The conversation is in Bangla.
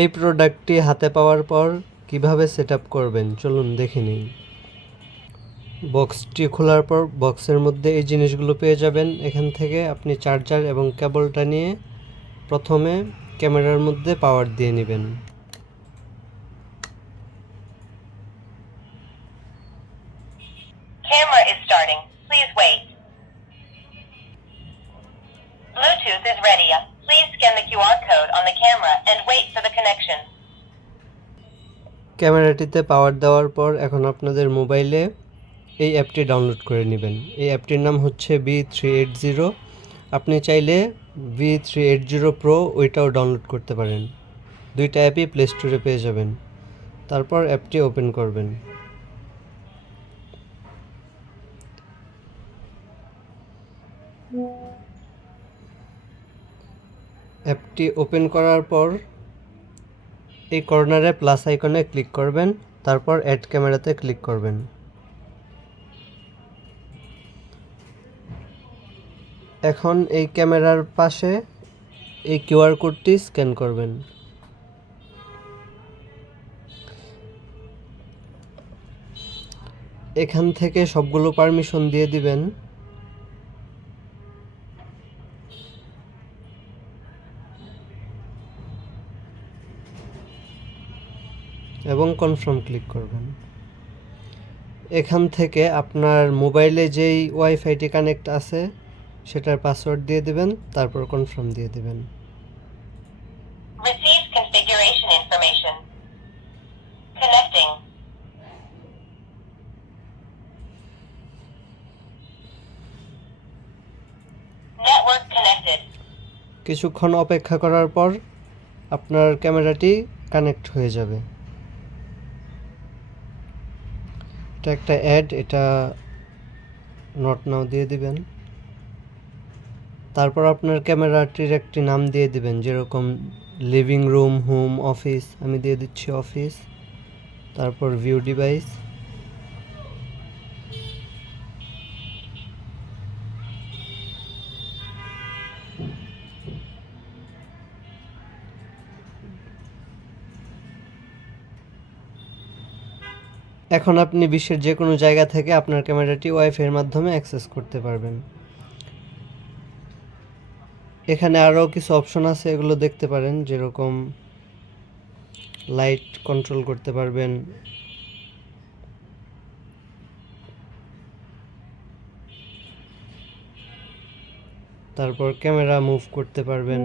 এই প্রোডাক্টটি হাতে পাওয়ার পর কিভাবে সেটআপ করবেন চলুন দেখে নিন। বক্সটি খোলার পর বক্সের মধ্যে এই জিনিসগুলো পেয়ে যাবেন। এখান থেকে আপনি চার্জার এবং কেবলটা নিয়ে প্রথমে ক্যামেরার মধ্যে পাওয়ার দিয়ে নেবেন। Camera is starting. Please wait. Bluetooth is ready. Please scan the QR code on the camera and wait for the connection. ক্যামেরাটিতে পাওয়ার দেওয়ার পর এখন আপনাদের মোবাইলে এই অ্যাপটি ডাউনলোড করে নেবেন। এই অ্যাপটির নাম হচ্ছে V380। আপনি চাইলে V380 Pro ওইটাও ডাউনলোড করতে পারেন। দুইটা অ্যাপই প্লে স্টোরে পেয়ে যাবেন। তারপর অ্যাপটি ওপেন করবেন। অ্যাপটি ওপেন করার পর এই কর্নারে প্লাস আইকনে ক্লিক করবেন, তারপর অ্যাড ক্যামেরাতে ক্লিক করবেন। এখন এই ক্যামেরার পাশে এই কিউআর কোডটি স্ক্যান করবেন। এখান থেকে সবগুলো পারমিশন দিয়ে দিবেন এবং কনফার্ম ক্লিক করবেন। এখান থেকে আপনার মোবাইলে যেই ওয়াইফাইটি কানেক্ট আছে সেটার পাসওয়ার্ড দিয়ে দিবেন, তারপর কনফার্ম দিয়ে দিবেন। Receive configuration information. Connecting. Network connected. কিছুক্ষণ অপেক্ষা করার পর আপনার ক্যামেরাটি কানেক্ট হয়ে যাবে। এটা একটা অ্যাড, এটা নট নাও দিয়ে দিবেন। তারপর আপনার ক্যামেরাটির একটি নাম দিয়ে দিবেন, যেরকম লিভিং রুম, হোম, অফিস। আমি দিয়ে দিচ্ছি অফিস। তারপর ভিউ ডিভাইস। এখন আপনি বিশ্বের যে কোনো জায়গা থেকে আপনার ক্যামেরাটি ওয়াইফাইয়ের মাধ্যমে অ্যাক্সেস করতে পারবেন। এখানে আরও কিছু অপশন আছে, এগুলো দেখতে পারেন, যেরকম লাইট কন্ট্রোল করতে পারবেন, তারপর ক্যামেরা মুভ করতে পারবেন।